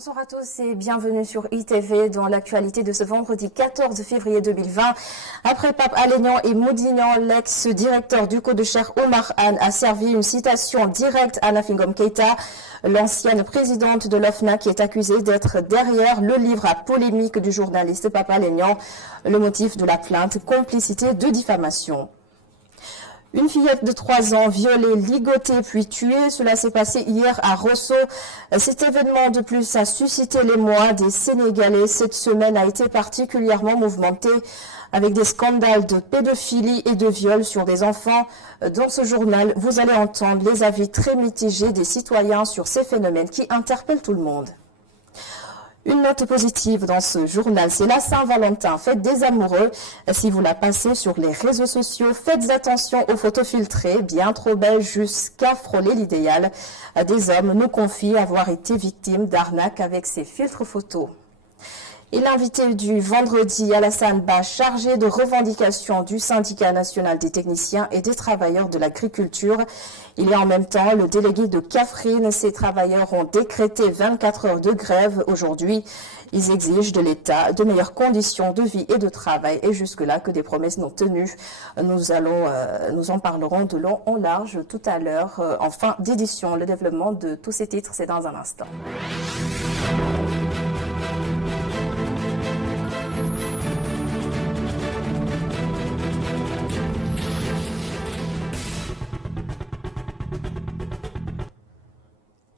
Bonsoir à tous et bienvenue sur ITV dans l'actualité de ce vendredi 14 février 2020. Après Pape Alé Niang et Modignan, l'ex-directeur du CODECHER Oumar Anne a servi une citation directe à Nafi Ngom Keïta, l'ancienne présidente de l'OFNA qui est accusée d'être derrière le livre à polémique du journaliste Pape Alé Niang. Le motif de la plainte, complicité de diffamation. Une fillette de 3 ans violée, ligotée puis tuée, cela s'est passé hier à Rosso. Cet événement de plus a suscité l'émoi des Sénégalais. Cette semaine a été particulièrement mouvementée avec des scandales de pédophilie et de viol sur des enfants. Dans ce journal, vous allez entendre les avis très mitigés des citoyens sur ces phénomènes qui interpellent tout le monde. Une note positive dans ce journal, c'est la Saint-Valentin, fête des amoureux. Si vous la passez sur les réseaux sociaux, faites attention aux photos filtrées, bien trop belles jusqu'à frôler l'idéal. Des hommes nous confient avoir été victimes d'arnaques avec ces filtres photos. Et l'invité du vendredi, Alassane Ba, chargé de revendications du syndicat national des techniciens et des travailleurs de l'agriculture. Il est en même temps le délégué de Kaffrine. Ces travailleurs ont décrété 24 heures de grève aujourd'hui. Ils exigent de l'État de meilleures conditions de vie et de travail. Et jusque-là, que des promesses non tenues. Nous en parlerons de long en large tout à l'heure en fin d'édition. Le développement de tous ces titres, c'est dans un instant.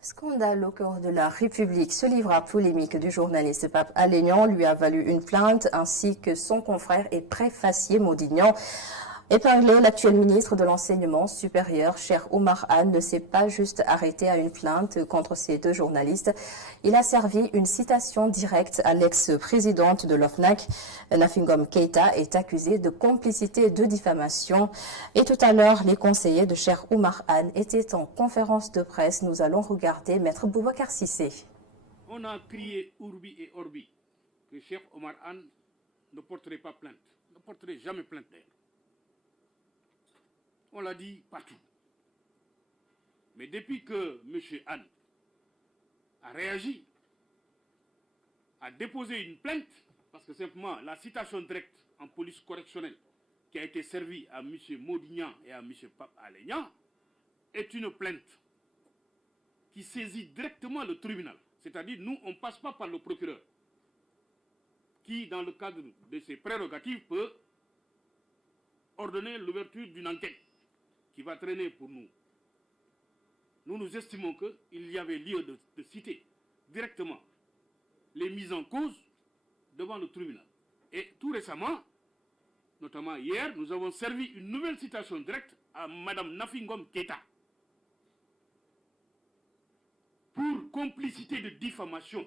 Scandale au cœur de la République. Ce livre à polémique du journaliste Pape Alé Niang lui a valu une plainte ainsi que son confrère et préfacier Modignan. Épinglé, l'actuel ministre de l'Enseignement supérieur, cher Oumar Anne, ne s'est pas juste arrêté à une plainte contre ces deux journalistes. Il a servi une citation directe à l'ex-présidente de l'OFNAC. Nafi Ngom Keïta est accusée de complicité et de diffamation. Et tout à l'heure, les conseillers de cher Oumar Anne étaient en conférence de presse. Nous allons regarder Maître Boubacar Cissé. On a crié Urbi et Orbi que cher Oumar Anne ne porterait pas plainte, ne porterait jamais plainte d'ailleurs. On l'a dit partout. Mais depuis que M. Anne a réagi, a déposé une plainte, parce que simplement la citation directe en police correctionnelle qui a été servie à M. Modignan et à M. Pape Alé Niang est une plainte qui saisit directement le tribunal. C'est-à-dire, nous, on ne passe pas par le procureur, qui, dans le cadre de ses prérogatives, peut ordonner l'ouverture d'une enquête qui va traîner pour nous. Nous estimons qu'il y avait lieu de citer directement les mises en cause devant le tribunal. Et tout récemment, notamment hier, nous avons servi une nouvelle citation directe à Mme Nafi Ngom Keïta pour complicité de diffamation.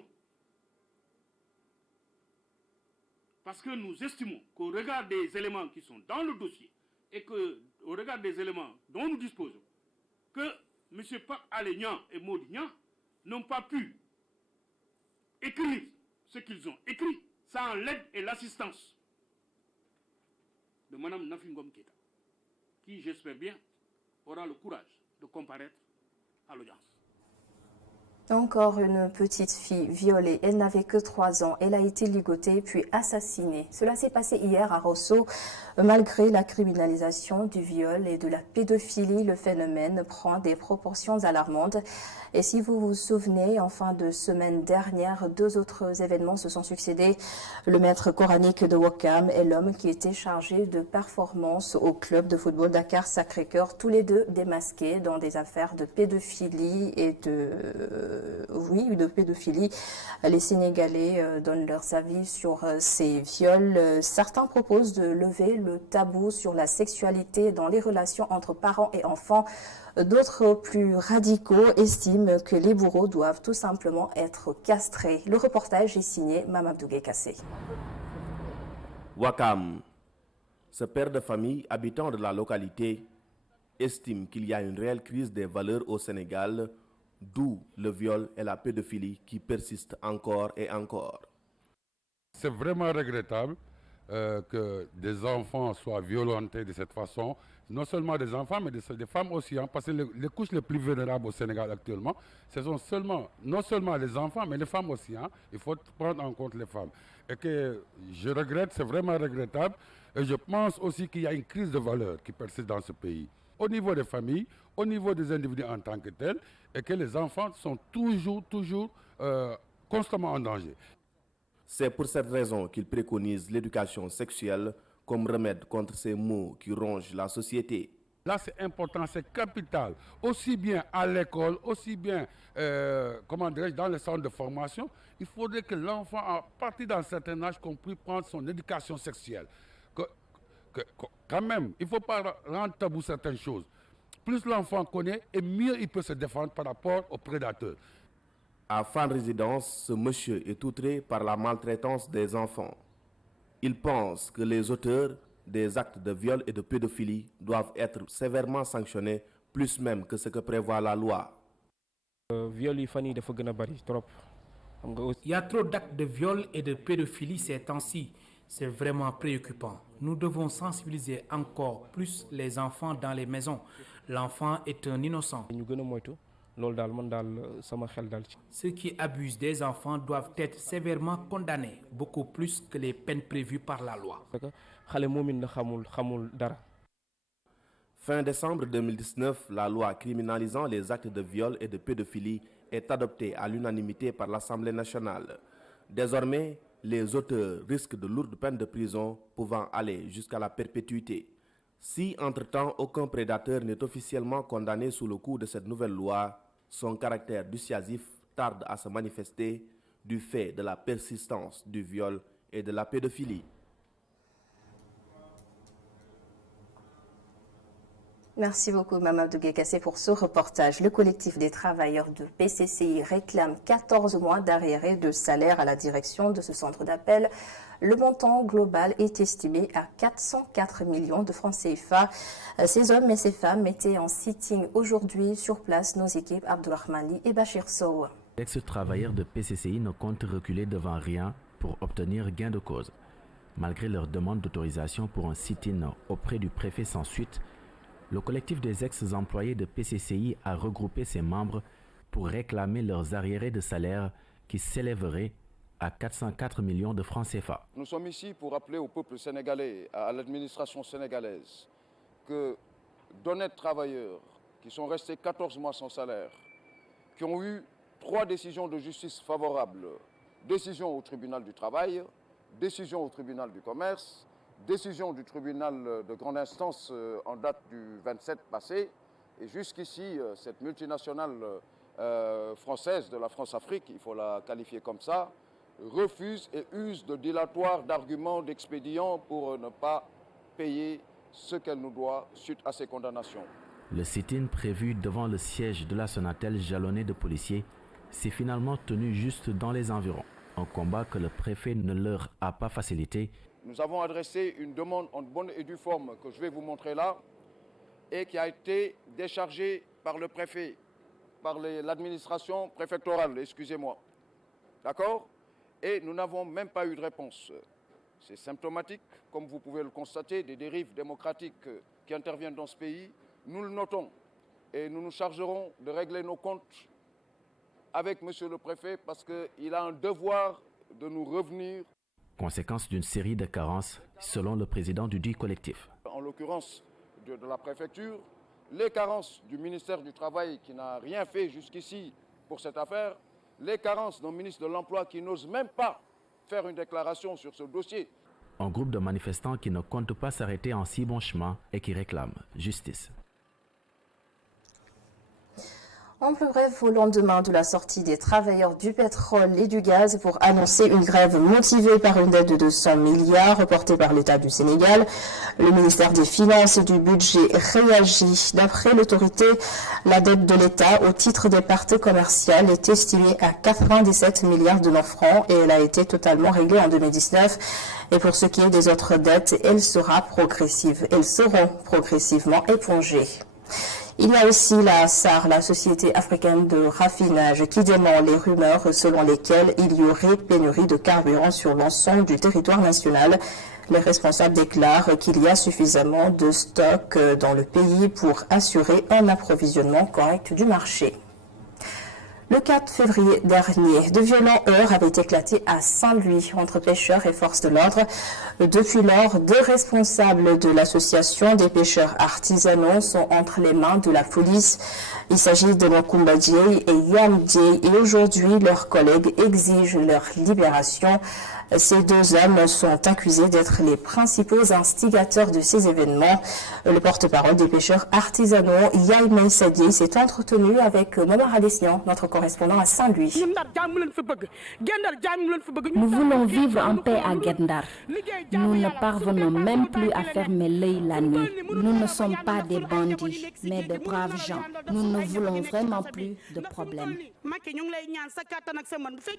Parce que nous estimons qu'au regard des éléments qui sont dans le dossier et qu'au regard des éléments dont nous disposons, que M. Pape Alé Niang et Modignan n'ont pas pu écrire ce qu'ils ont écrit sans l'aide et l'assistance de Mme Nafi Ngom Keïta, qui, j'espère bien, aura le courage de comparaître à l'audience. Encore une petite fille violée. Elle n'avait que 3 ans. Elle a été ligotée puis assassinée. Cela s'est passé hier à Rosso. Malgré la criminalisation du viol et de la pédophilie, le phénomène prend des proportions alarmantes. Et si vous vous souvenez, en fin de semaine dernière, 2 autres événements se sont succédés. Le maître coranique de Ouakam et l'homme qui était chargé de performance au club de football Dakar Sacré-Cœur, tous les deux démasqués dans des affaires de pédophilie et de pédophilie. Les Sénégalais donnent leurs avis sur ces viols. Certains proposent de lever le tabou sur la sexualité dans les relations entre parents et enfants. D'autres, plus radicaux, estiment que les bourreaux doivent tout simplement être castrés. Le reportage est signé Mamadou Gueye-Kassé. Ouakam, ce père de famille habitant de la localité, estime qu'il y a une réelle crise des valeurs au Sénégal, d'où le viol et la pédophilie qui persistent encore et encore. C'est vraiment regrettable que des enfants soient violentés de cette façon. Non seulement des enfants, mais des femmes aussi. Hein, parce que les couches les plus vulnérables au Sénégal actuellement, ce sont non seulement les enfants, mais les femmes aussi. Hein. Il faut prendre en compte les femmes. Et que je regrette, c'est vraiment regrettable. Et je pense aussi qu'il y a une crise de valeurs qui persiste dans ce pays. Au niveau des familles, au niveau des individus en tant que tels, et que les enfants sont toujours constamment en danger. C'est pour cette raison qu'il préconise l'éducation sexuelle comme remède contre ces maux qui rongent la société. Là, c'est important, c'est capital. Aussi bien à l'école, aussi bien dans les centres de formation, il faudrait que l'enfant, à partir d'un certain âge, qu'on puisse prendre son éducation sexuelle. Quand même, il ne faut pas rendre tabou certaines choses. Plus l'enfant connaît, et mieux il peut se défendre par rapport aux prédateurs. À Fann Résidence, ce monsieur est outré par la maltraitance des enfants. Il pense que les auteurs des actes de viol et de pédophilie doivent être sévèrement sanctionnés, plus même que ce que prévoit la loi. Il y a trop d'actes de viol et de pédophilie ces temps-ci. C'est vraiment préoccupant. Nous devons sensibiliser encore plus les enfants dans les maisons. L'enfant est un innocent. Ceux qui abusent des enfants doivent être sévèrement condamnés, beaucoup plus que les peines prévues par la loi. Fin décembre 2019, la loi criminalisant les actes de viol et de pédophilie est adoptée à l'unanimité par l'Assemblée nationale. Désormais, les auteurs risquent de lourdes peines de prison pouvant aller jusqu'à la perpétuité. Si, entre-temps, aucun prédateur n'est officiellement condamné sous le coup de cette nouvelle loi, son caractère dissuasif tarde à se manifester du fait de la persistance du viol et de la pédophilie. Merci beaucoup Mamadou Guékassé pour ce reportage. Le collectif des travailleurs de PCCI réclame 14 mois d'arriérés de salaire à la direction de ce centre d'appel. Le montant global est estimé à 404 millions de francs CFA. Ces hommes et ces femmes étaient en sitting aujourd'hui sur place. Nos équipes Abdourahmani et Bachir Sow. Ex-travailleurs de PCCI ne comptent reculer devant rien pour obtenir gain de cause. Malgré leur demande d'autorisation pour un sit-in auprès du préfet sans suite, le collectif des ex-employés de PCCI a regroupé ses membres pour réclamer leurs arriérés de salaire qui s'élèveraient à 404 millions de francs CFA. Nous sommes ici pour rappeler au peuple sénégalais, à l'administration sénégalaise, que d'honnêtes travailleurs qui sont restés 14 mois sans salaire, qui ont eu 3 décisions de justice favorables, décision au tribunal du travail, décision au tribunal du commerce, décision du tribunal de grande instance en date du 27 passé, et jusqu'ici, cette multinationale française de la France-Afrique, il faut la qualifier comme ça, refuse et use de dilatoires d'arguments, d'expédients pour ne pas payer ce qu'elle nous doit suite à ces condamnations. Le sit-in prévu devant le siège de la Sonatel jalonné de policiers s'est finalement tenu juste dans les environs. Un combat que le préfet ne leur a pas facilité. Nous avons adressé une demande en bonne et due forme que je vais vous montrer là et qui a été déchargée par le préfet, par l'administration préfectorale, excusez-moi. D'accord ? Et nous n'avons même pas eu de réponse. C'est symptomatique, comme vous pouvez le constater, des dérives démocratiques qui interviennent dans ce pays. Nous le notons et nous nous chargerons de régler nos comptes avec monsieur le préfet parce qu'il a un devoir de nous revenir. Conséquence d'une série de carences, selon le président du dit collectif. En l'occurrence de la préfecture, les carences du ministère du Travail qui n'a rien fait jusqu'ici pour cette affaire, les carences d'un ministre de l'Emploi qui n'ose même pas faire une déclaration sur ce dossier. Un groupe de manifestants qui ne compte pas s'arrêter en si bon chemin et qui réclament justice. En plus bref, au lendemain de la sortie des travailleurs du pétrole et du gaz pour annoncer une grève motivée par une dette de 200 milliards reportée par l'État du Sénégal, le ministère des Finances et du Budget réagit. D'après l'autorité, la dette de l'État au titre des parties commerciales est estimée à 97 milliards de francs et elle a été totalement réglée en 2019. Et pour ce qui est des autres dettes, elles seront progressivement épongées. Il y a aussi la SAR, la Société africaine de raffinage, qui dément les rumeurs selon lesquelles il y aurait pénurie de carburant sur l'ensemble du territoire national. Les responsables déclarent qu'il y a suffisamment de stocks dans le pays pour assurer un approvisionnement correct du marché. Le 4 février dernier, de violents heurts avaient éclaté à Saint-Louis entre pêcheurs et forces de l'ordre. Depuis lors, 2 responsables de l'association des pêcheurs artisanaux sont entre les mains de la police. Il s'agit de Makumba Dieye et Yam Dieye et aujourd'hui, leurs collègues exigent leur libération. Ces 2 hommes sont accusés d'être les principaux instigateurs de ces événements. Le porte-parole des pêcheurs artisanaux, Yaye Meïssa Dieye, s'est entretenu avec Momar Adessian, notre correspondant à Saint-Louis. Nous voulons vivre en paix à Guet-Ndar. Nous ne parvenons même plus à fermer l'œil la nuit. Nous ne sommes pas des bandits, mais de braves gens. Nous ne voulons vraiment plus de problèmes.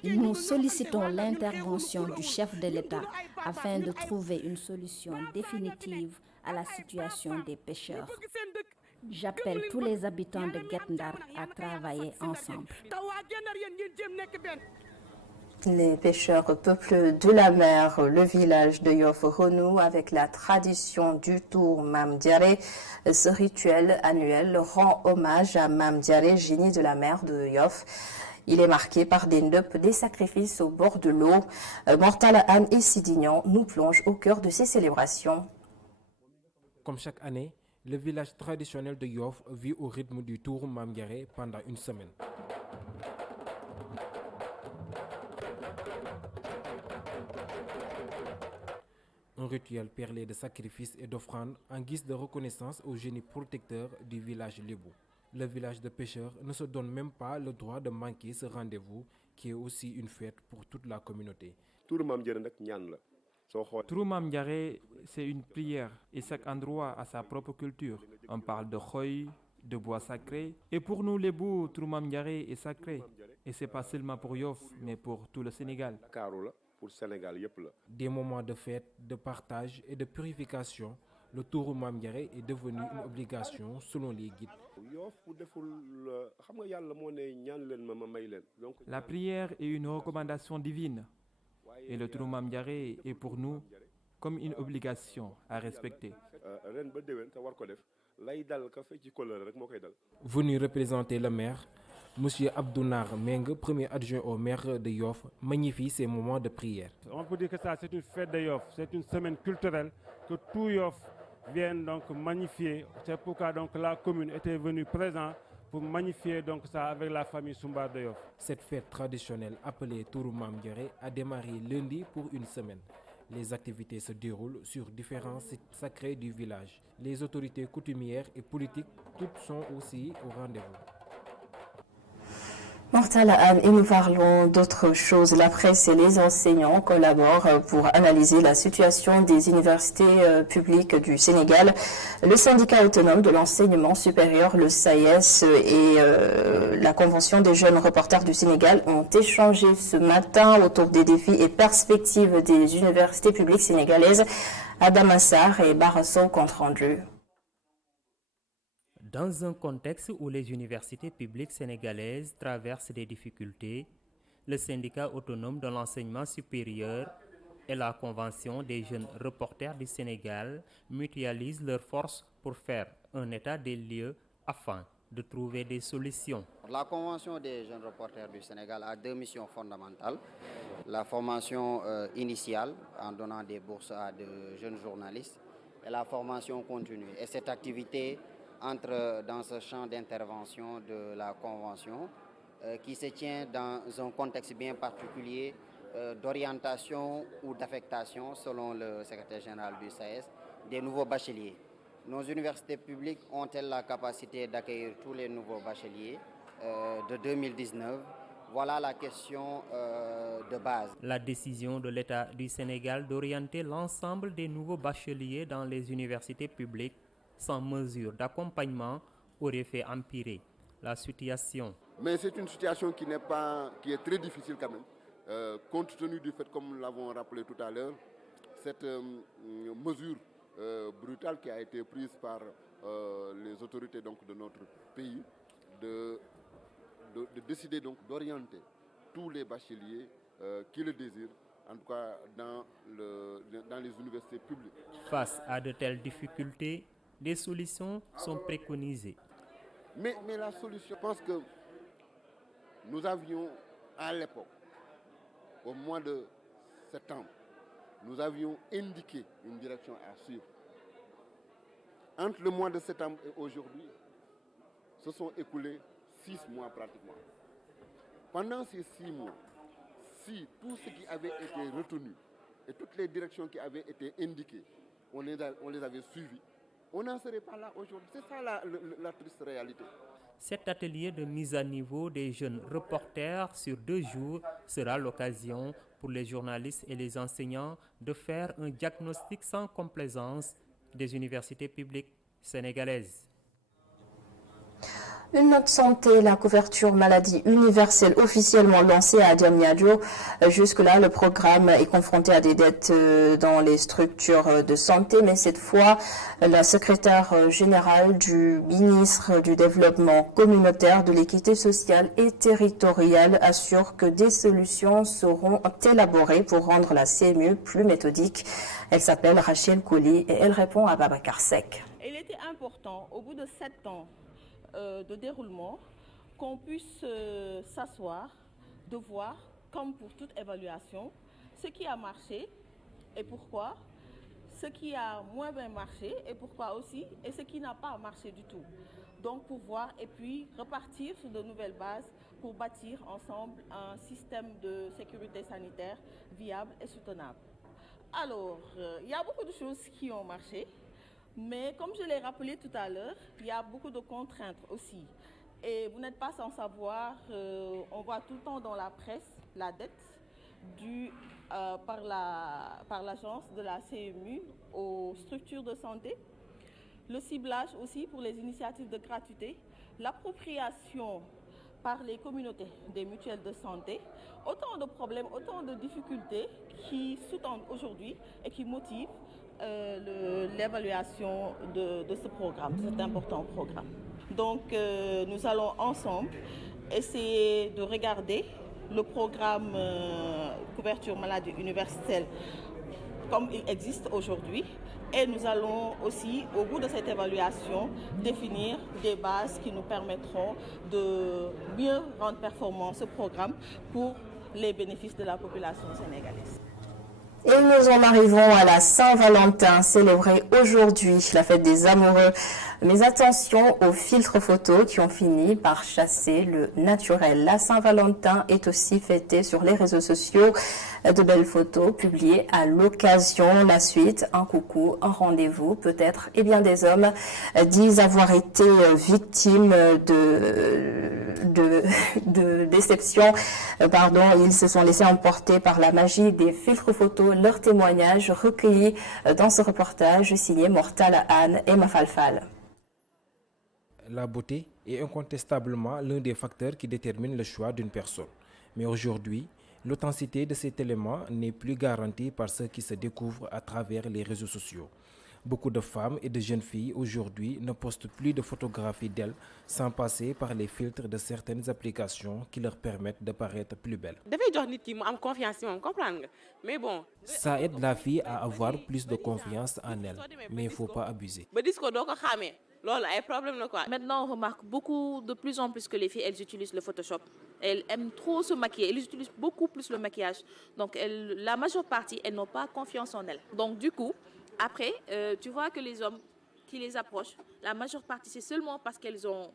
Nous sollicitons l'intervention du chef de l'État afin de trouver une solution définitive à la situation des pêcheurs. J'appelle tous les habitants de Guet-Ndar à travailler ensemble. Les pêcheurs peuplent de la mer le village de Yoff renoue avec la tradition du tour Mam Diaré. Ce rituel annuel rend hommage à Mam Diaré, génie de la mer de Yoff. Il est marqué par des nœuds, des sacrifices au bord de l'eau. Mortala Anne et Sidignan nous plongent au cœur de ces célébrations. Comme chaque année, le village traditionnel de Yoff vit au rythme du tour Mam Diaré pendant une semaine. Un rituel perlé de sacrifices et d'offrandes en guise de reconnaissance au génie protecteur du village Lébou. Le village de pêcheurs ne se donne même pas le droit de manquer ce rendez-vous qui est aussi une fête pour toute la communauté. Tour Mam Diaré, c'est une prière et chaque endroit a sa propre culture. On parle de khoy, de bois sacré. Et pour nous les bouts, Tour Mam Diaré est sacré. Et c'est pas seulement pour Yoff, mais pour tout le Sénégal. Des moments de fête, de partage et de purification, le Tour Mam Diaré est devenu une obligation selon les guides. La prière est une recommandation divine. Et le Tour Mam Diaré est pour nous comme une obligation à respecter. Venu représenter le maire, M. Abdounar Meng, premier adjoint au maire de Yoff, magnifie ces moments de prière. On peut dire que ça, c'est une fête de Yoff, c'est une semaine culturelle que tout Yoff vient donc magnifier. C'est pourquoi donc la commune était venue présente pour magnifier donc ça avec la famille Soumbar de Yoff. Cette fête traditionnelle appelée Tour Mam Diaré a démarré lundi pour une semaine. Les activités se déroulent sur différents sites sacrés du village. Les autorités coutumières et politiques, toutes sont aussi au rendez-vous. Mortala Anne, et nous parlons d'autre chose. La presse et les enseignants collaborent pour analyser la situation des universités publiques du Sénégal. Le syndicat autonome de l'enseignement supérieur, le SAES, et la Convention des jeunes reporters du Sénégal ont échangé ce matin autour des défis et perspectives des universités publiques sénégalaises. Adam Assar et Barasso compte rendu. Dans un contexte où les universités publiques sénégalaises traversent des difficultés, le syndicat autonome de l'enseignement supérieur et la Convention des jeunes reporters du Sénégal mutualisent leurs forces pour faire un état des lieux afin de trouver des solutions. La Convention des jeunes reporters du Sénégal a 2 missions fondamentales. La formation initiale en donnant des bourses à de jeunes journalistes et la formation continue. Et cette activité entre dans ce champ d'intervention de la Convention qui se tient dans un contexte bien particulier d'orientation ou d'affectation, selon le secrétaire général du SAES, des nouveaux bacheliers. Nos universités publiques ont-elles la capacité d'accueillir tous les nouveaux bacheliers de 2019? Voilà la question de base. La décision de l'État du Sénégal d'orienter l'ensemble des nouveaux bacheliers dans les universités publiques sans mesure d'accompagnement aurait fait empirer la situation. Mais c'est une situation qui est très difficile quand même, compte tenu du fait, comme nous l'avons rappelé tout à l'heure, cette mesure brutale qui a été prise par les autorités donc, de notre pays de décider donc d'orienter tous les bacheliers qui le désirent, en tout cas dans les universités publiques. Face à de telles difficultés, des solutions sont préconisées. Mais la solution, je pense que nous avions à l'époque, au mois de septembre, nous avions indiqué une direction à suivre. Entre le mois de septembre et aujourd'hui, se sont écoulés 6 mois pratiquement. Pendant ces 6 mois, si tout ce qui avait été retenu et toutes les directions qui avaient été indiquées, on les avait suivies, on n'en serait pas là aujourd'hui. C'est ça la triste réalité. Cet atelier de mise à niveau des jeunes reporters sur 2 jours sera l'occasion pour les journalistes et les enseignants de faire un diagnostic sans complaisance des universités publiques sénégalaises. Une note santé, la couverture maladie universelle officiellement lancée à Diamniadio. Jusque-là, le programme est confronté à des dettes dans les structures de santé, mais cette fois, la secrétaire générale du ministre du Développement communautaire, de l'équité sociale et territoriale assure que des solutions seront élaborées pour rendre la CMU plus méthodique. Elle s'appelle Rachel Kouli et elle répond à Babacar Seck. Il était important, au bout de 7 ans, de déroulement, qu'on puisse s'asseoir, de voir, comme pour toute évaluation, ce qui a marché et pourquoi, ce qui a moins bien marché et pourquoi aussi, et ce qui n'a pas marché du tout. Donc pour voir et puis repartir sur de nouvelles bases pour bâtir ensemble un système de sécurité sanitaire viable et soutenable. Alors, il y a beaucoup de choses qui ont marché. Mais comme je l'ai rappelé tout à l'heure, il y a beaucoup de contraintes aussi. Et vous n'êtes pas sans savoir, on voit tout le temps dans la presse la dette due par l'agence de la CMU aux structures de santé, le ciblage aussi pour les initiatives de gratuité, l'appropriation par les communautés des mutuelles de santé, autant de problèmes, autant de difficultés qui sous-tendent aujourd'hui et qui motivent l'évaluation de ce programme, cet important programme. Donc nous allons ensemble essayer de regarder le programme couverture maladie universelle comme il existe aujourd'hui et nous allons aussi, au bout de cette évaluation, définir des bases qui nous permettront de mieux rendre performant ce programme pour les bénéfices de la population sénégalaise. Et nous en arrivons à la Saint-Valentin, célébrée aujourd'hui, la fête des amoureux. Mais attention aux filtres photos qui ont fini par chasser le naturel. La Saint-Valentin est aussi fêtée sur les réseaux sociaux. De belles photos publiées à l'occasion. La suite, un coucou, un rendez-vous peut-être. Et bien des hommes disent avoir été victimes de déception. Ils se sont laissés emporter par la magie des filtres photos. Leurs témoignages recueillis dans ce reportage signé Mortal Anne et Mafalfal. La beauté est incontestablement l'un des facteurs qui détermine le choix d'une personne. Mais aujourd'hui, l'authenticité de cet élément n'est plus garantie par ceux qui se découvrent à travers les réseaux sociaux. Beaucoup de femmes et de jeunes filles aujourd'hui ne postent plus de photographies d'elles sans passer par les filtres de certaines applications qui leur permettent de paraître plus belles. Ça aide la fille à avoir plus de confiance en elle, mais il ne faut pas abuser. Maintenant, on remarque de plus en plus que les filles, elles utilisent le Photoshop. Elles aiment trop se maquiller, elles utilisent beaucoup plus le maquillage. Donc, la majeure partie, elles n'ont pas confiance en elles. Donc, du coup, après, tu vois que les hommes qui les approchent, la majeure partie, c'est seulement parce qu'elles ont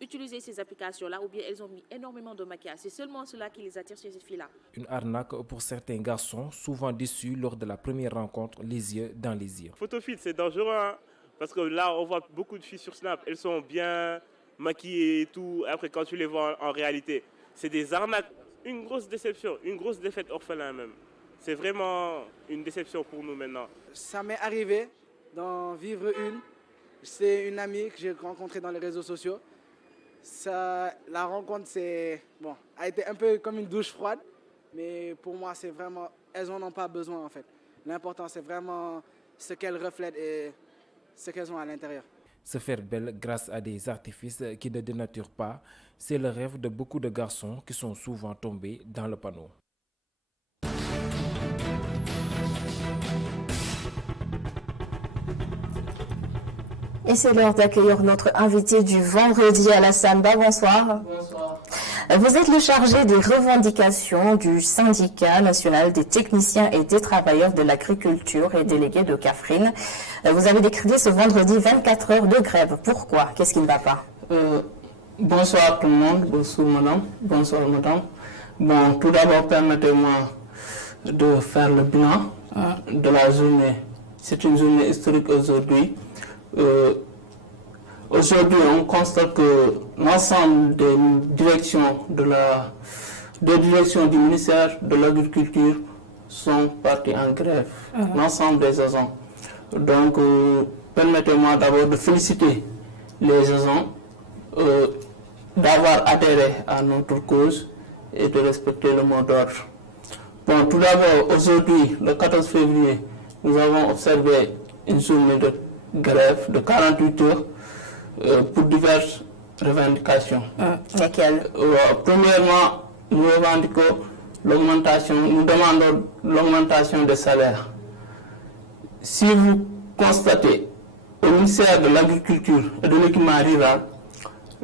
utilisé ces applications-là ou bien elles ont mis énormément de maquillage. C'est seulement cela qui les attire chez ces filles-là. Une arnaque pour certains garçons, souvent déçus lors de la première rencontre, les yeux dans les yeux. Photofit, c'est dangereux, hein? Parce que là, on voit beaucoup de filles sur Snap, elles sont bien maquillées et tout. Après, quand tu les vois en réalité, c'est des arnaques. Une grosse déception, une grosse défaite orphelin même. C'est vraiment une déception pour nous maintenant. Ça m'est arrivé d'en vivre une. C'est une amie que j'ai rencontrée dans les réseaux sociaux. La rencontre a été un peu comme une douche froide. Mais pour moi, c'est vraiment, elles n'en ont pas besoin en fait. L'important, c'est vraiment ce qu'elles reflètent et ce qu'elles ont à l'intérieur. Se faire belle grâce à des artifices qui ne dénaturent pas, c'est le rêve de beaucoup de garçons qui sont souvent tombés dans le panneau. Et c'est l'heure d'accueillir notre invité du vendredi, Alassane Ba. Bonsoir. Bonsoir. Vous êtes le chargé des revendications du syndicat national des techniciens et des travailleurs de l'agriculture et délégué de Kaffrine. Vous avez décrété ce vendredi 24 heures de grève. Pourquoi? Qu'est-ce qui ne va pas? Bonsoir tout le monde, bonsoir madame. Bonsoir madame. Bon, tout d'abord, permettez-moi de faire le bilan de la journée. C'est une journée historique aujourd'hui. Aujourd'hui, on constate que l'ensemble des directions du ministère de l'Agriculture sont partis en grève. L'ensemble des agents. Donc, permettez-moi d'abord de féliciter les agents d'avoir adhéré à notre cause et de respecter le mot d'ordre. Bon, tout d'abord, aujourd'hui, le 14 février, nous avons observé une journée de grève de 48 heures pour diverses revendications. Lesquelles? Premièrement, nous revendiquons l'augmentation, nous demandons l'augmentation des salaires. Si vous constatez au ministère de l'Agriculture et de l'équipement rural,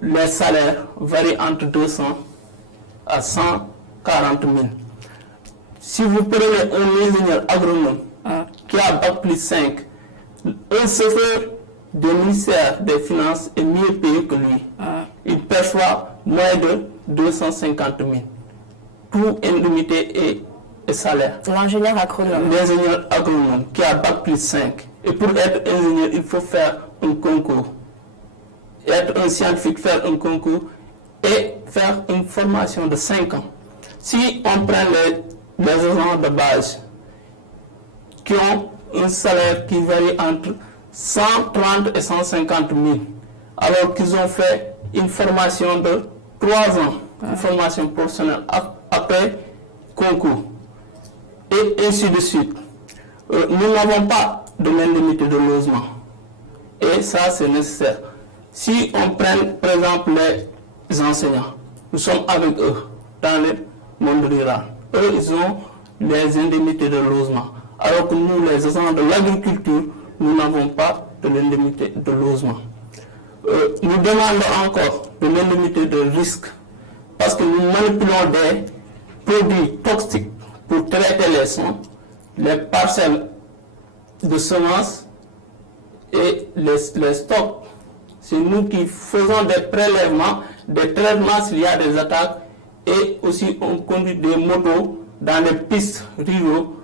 les salaires varient entre 200 à 140 000. Si vous prenez un ingénieur agronome qui a Bac plus 5, un chauffeur du ministère des Finances est mieux payé que lui. Il perçoit moins de 250 000. Tout indemnité et salaire. L'ingénieur agronome. L'ingénieur agronome qui a Bac plus 5. Et pour être ingénieur, il faut faire un concours. Être un scientifique, faire un concours et faire une formation de 5 ans. Si on prend les agents de base qui ont un salaire qui varie entre 130 et 150 000, alors qu'ils ont fait une formation de 3 ans, une formation professionnelle après concours, et ainsi de suite. Nous n'avons pas de l'indemnité de logement, et ça c'est nécessaire. Si on prend par exemple les enseignants, nous sommes avec eux dans le monde rural. Eux, ils ont les indemnités de logement. Alors que nous, les agents de l'agriculture, nous n'avons pas de l'indemnité de logement. Nous demandons encore de l'indemnité de risque parce que nous manipulons des produits toxiques pour traiter les sols, les parcelles de semences et les stocks. C'est nous qui faisons des prélèvements, des traitements s'il y a des attaques et aussi on conduit des motos dans les pistes ruraux.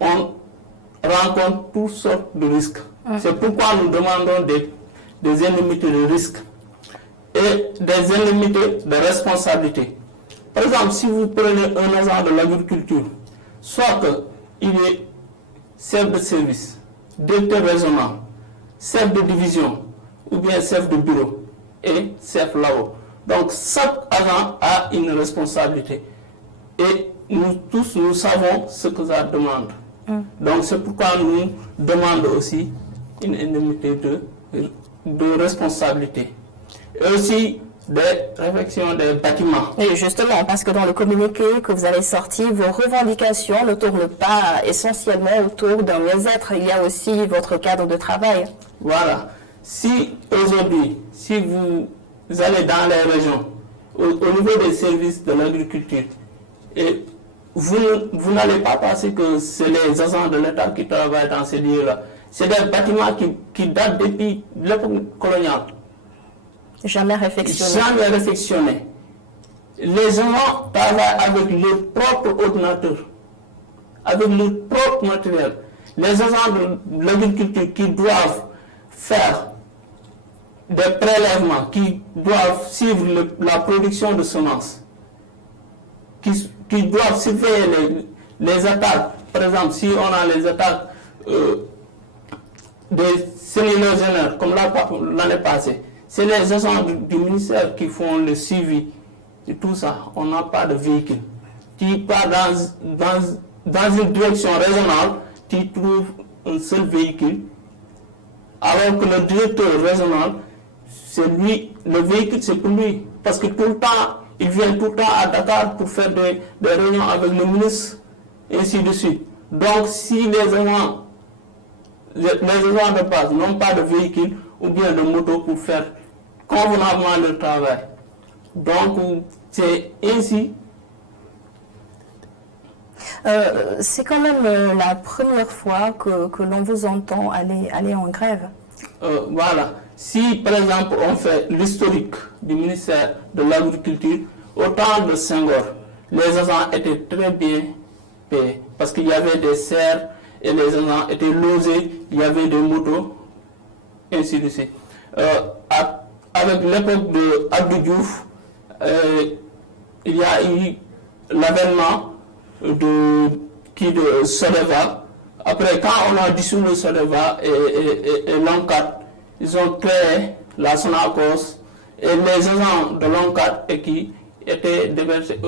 On rencontre toutes sortes de risques. C'est pourquoi nous demandons des indemnités de risque et des indemnités de responsabilité. Par exemple, si vous prenez un agent de l'agriculture, soit qu'il est chef de service, directeur régional, chef de division, ou bien chef de bureau et chef là-haut. Donc chaque agent a une responsabilité. Et nous tous, nous savons ce que ça demande. Donc c'est pourquoi nous demandons aussi une indemnité de responsabilité. Et aussi des réflexions des bâtiments. Et justement, parce que dans le communiqué que vous avez sorti, vos revendications ne tournent pas essentiellement autour d'un mieux-être. Il y a aussi votre cadre de travail. Voilà. Si aujourd'hui, si vous allez dans les régions, au niveau des services de l'agriculture, et vous n'allez pas penser que c'est les agents de l'État qui travaillent dans ces lieux-là. C'est des bâtiments qui datent depuis l'époque coloniale. Jamais réflexionné. Jamais réflexionné. Les gens travaillent avec leur propre ordinateur, avec leur propre matériel. Les agents de l'agriculture qui doivent faire des prélèvements, qui doivent suivre la production de semences, qui doivent surveiller les attaques. Par exemple, si on a les attaques des séminogénaires, comme l'année passée, c'est les agents du ministère qui font le suivi de tout ça. On n'a pas de véhicule. Tu pars dans une direction régionale, tu trouves un seul véhicule Alors que le directeur régional, c'est lui, le véhicule c'est pour lui. Parce que tout le temps, il vient tout le temps à Dakar pour faire des réunions avec le ministre, et ainsi de suite. Donc si les agents de base n'ont pas de véhicule ou bien de moto pour faire convenablement leur travail. Donc c'est ainsi. C'est quand même la première fois que l'on vous entend aller en grève. Voilà. Si par exemple on fait l'historique du ministère de l'Agriculture, au temps de Senghor, les agents étaient très bien payés parce qu'il y avait des serres et les agents étaient logés, il y avait des motos, ainsi de suite. Avec l'époque de Abdou Diouf, il y a eu l'avènement de Sodeva. Après, quand on a dissous le Sodeva et l'ONCAD, ils ont créé la Sonacos et les agents de l'ONCAD qui étaient déversés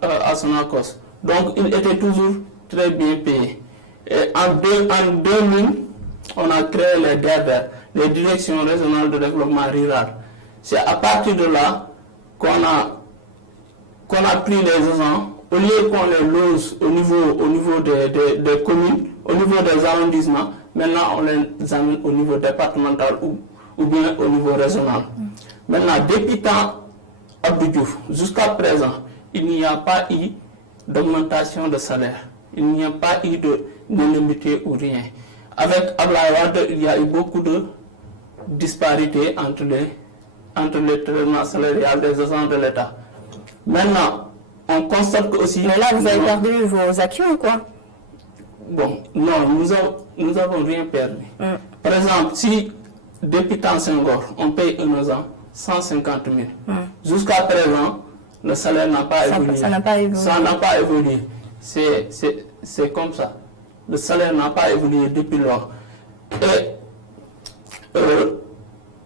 à Sonacos. Donc, ils étaient toujours très bien payés. Et en 2000, on a créé les DRDR, les Directions Régionales de Développement Rural. C'est à partir de là qu'on a pris les agents, au lieu qu'on les loge au niveau des communes, au niveau des arrondissements, maintenant on les amène au niveau départemental ou bien au niveau régional. Maintenant, depuis temps Abdou Diouf, jusqu'à présent, il n'y a pas eu d'augmentation de salaire. Il n'y a pas eu d'indemnité ou rien. Avec Abdoulaye Wade, il y a eu beaucoup de disparités entre les traitements salariales des agents de l'État. Maintenant, on constate aussi... Mais là, vous avez perdu vos acquis ou quoi? Bon, non, nous avons rien perdu. Par exemple, si depuis temps Senghor, on paye un agent 150 000, jusqu'à présent, le salaire n'a pas évolué. Ça n'a pas évolué. Ça n'a pas évolué. C'est comme ça. Le salaire n'a pas évolué depuis lors. Et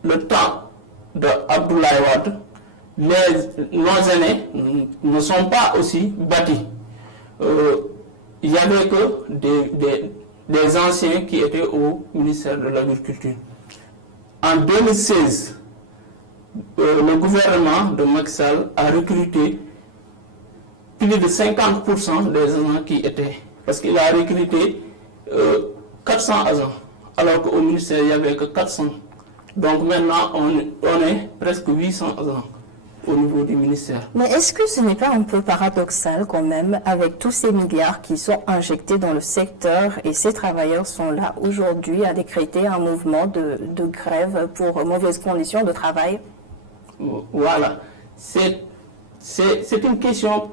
le temps d'Abdoulaye Wade, nos aînés ne sont pas aussi bâtis. Il n'y avait que des anciens qui étaient au ministère de l'Agriculture. En 2016, le gouvernement de Macky Sall a recruté plus de 50% des agents qui étaient. Parce qu'il a recruté 400 agents, alors qu'au ministère, il n'y avait que 400. Donc maintenant, on est presque 800 agents au niveau du ministère. Mais est-ce que ce n'est pas un peu paradoxal quand même, avec tous ces milliards qui sont injectés dans le secteur et ces travailleurs sont là aujourd'hui à décréter un mouvement de grève pour mauvaises conditions de travail? Voilà. C'est une question.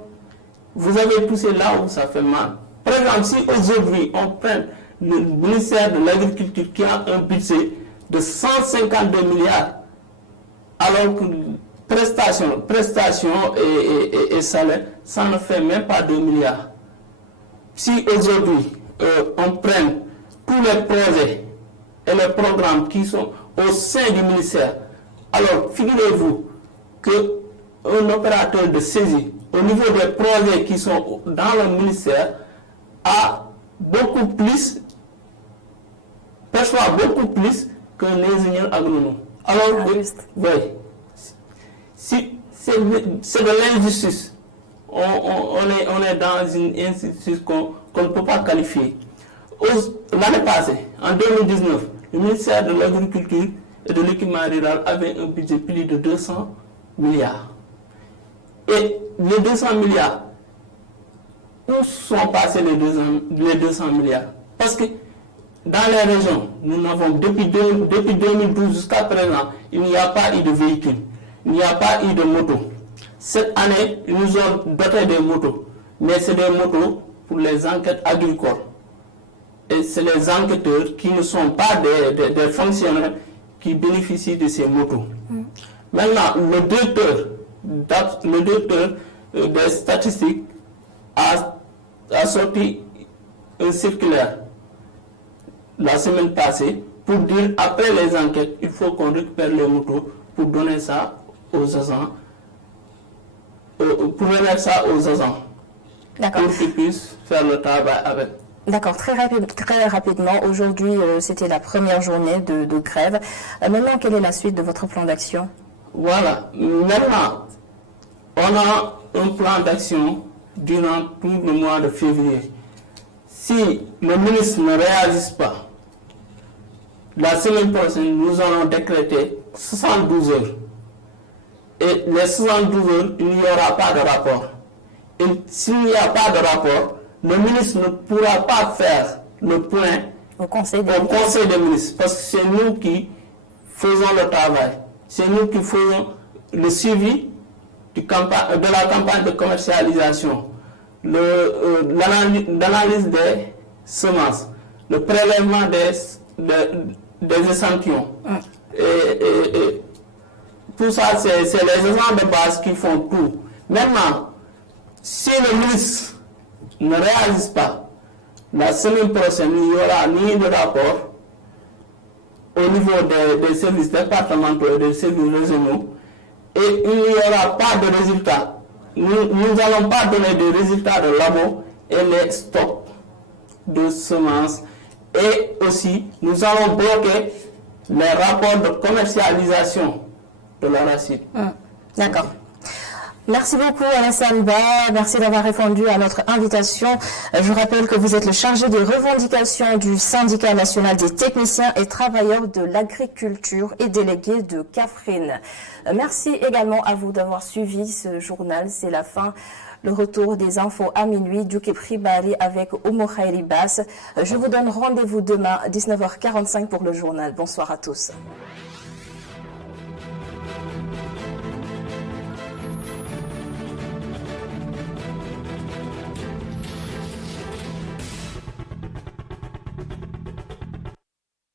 Vous avez poussé là où ça fait mal. Par exemple, si aujourd'hui on prend le ministère de l'Agriculture qui a un budget de 152 milliards, alors que prestations et salaires, ça ne fait même pas 2 milliards. Si aujourd'hui on prend tous les projets et les programmes qui sont au sein du ministère, alors figurez-vous qu'un opérateur de saisie au niveau des projets qui sont dans le ministère a beaucoup plus, perçoit beaucoup plus qu'un ingénieur agronome. Alors, oui, si c'est de l'injustice. On est dans une injustice qu'on ne peut pas qualifier. L'année passée, en 2019, le ministère de l'Agriculture et de l'équipement rural avait un budget plus de 200 milliards. Et les 200 milliards, où sont passés les 200 milliards? Parce que dans les régions, nous n'avons depuis 2012 jusqu'à présent, il n'y a pas eu de véhicules, il n'y a pas eu de motos. Cette année, ils nous ont doté des motos, mais c'est des motos pour les enquêtes agricoles. Et c'est les enquêteurs qui ne sont pas des fonctionnaires qui bénéficient de ces motos. Maintenant, le directeur des statistiques a sorti un circulaire la semaine passée pour dire après les enquêtes, il faut qu'on récupère les motos pour donner ça aux agents, pour remettre ça aux agents, pour qu'ils puissent faire le travail avec. D'accord, très rapidement. Aujourd'hui, c'était la première journée de grève. Maintenant, quelle est la suite de votre plan d'action? Voilà. Maintenant, on a un plan d'action durant tout le mois de février. Si le ministre ne réagisse pas, la semaine prochaine, nous allons décréter 72 heures. Et les 72 heures, il n'y aura pas de rapport. Et s'il n'y a pas de rapport, le ministre ne pourra pas faire le point au Conseil des ministres. Parce que c'est nous qui faisons le travail. C'est nous qui faisons le suivi de la campagne de commercialisation, l'analyse des semences, le prélèvement des échantillons. Et tout ça, c'est les agents de base qui font tout. Maintenant, si le ministre ne réagisse pas, la semaine prochaine, il n'y aura ni de rapport au niveau des services départementaux et des services régionaux et il n'y aura pas de résultats. Nous n'allons pas donner de résultats de labo et les stocks de semences et aussi nous allons bloquer les rapports de commercialisation de l'arachide. D'accord. Merci beaucoup Alassane Ba, merci d'avoir répondu à notre invitation. Je rappelle que vous êtes le chargé des revendications du Syndicat national des techniciens et travailleurs de l'agriculture et délégué de Kaffrine. Merci également à vous d'avoir suivi ce journal. C'est la fin. Le retour des infos à minuit, Duke Pribari avec Omo Khairi Bass. Je vous donne rendez-vous demain à 19h45 pour le journal. Bonsoir à tous.